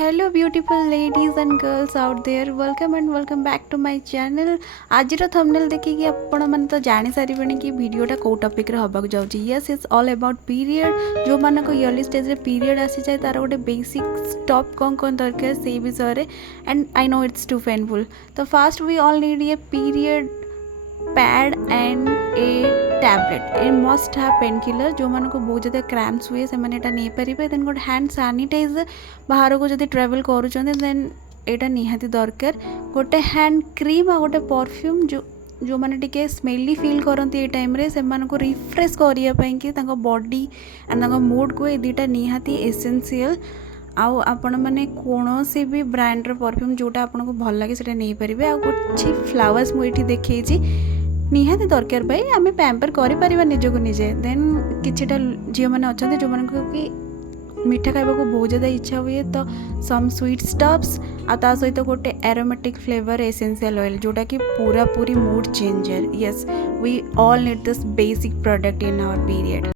Hello beautiful ladies and girls out there welcome and welcome back to my channel. आज thumbnail देखिए आपण मैंने तो जानी सारे कि वीडियोटा कौ टॉपिक रे हबाक जाउची। Yes it's all about period. जो मान को इयरली स्टेज रे पीरियड आसी जाए तार गोटे बेसिक स्टॉप कौन दरकार से विषय रे। And I know it's too painful. तो first we all need a period pad and a tablet. A must have painkiller. जो मान को बहुत ज़्यादा क्रैम्प्स हुए से नहीं पारे। देन गोटे हैंड सैनिटाइजर बाहर को जब ट्रैवल करुँच देन यहाँ निहाती दरकार। गोटे हैंड क्रीम आ गोटे परफ्यूम जो मैंने टिके स्मेली फील करती ये टाइम रे से को रिफ्रेश करने कि बॉडी एंड मूड को ये दुटा निहाती एसेंशियल। आउ आपण मैंने कौन सी भी ब्रांडर परफ्यूम जोटा आपको भल लगे से नहीं पारे। आ कुछ फ्लावर्स मुझे देखी निहाती दरकार पाई आम पैम्पर कर निजक निजे। देन किछिटा झील मैंने अच्छा जो मान कि मीठा खाइबा को बहुत ज़्यादा इच्छा हुए तो सम स्वीट स्टफ्स आ सहित गोटे एरोमेटिक फ्लेवर एसेंशियल ऑयल जोटा कि पूरा पूरी mood changer. Yes we all need this basic product in our period.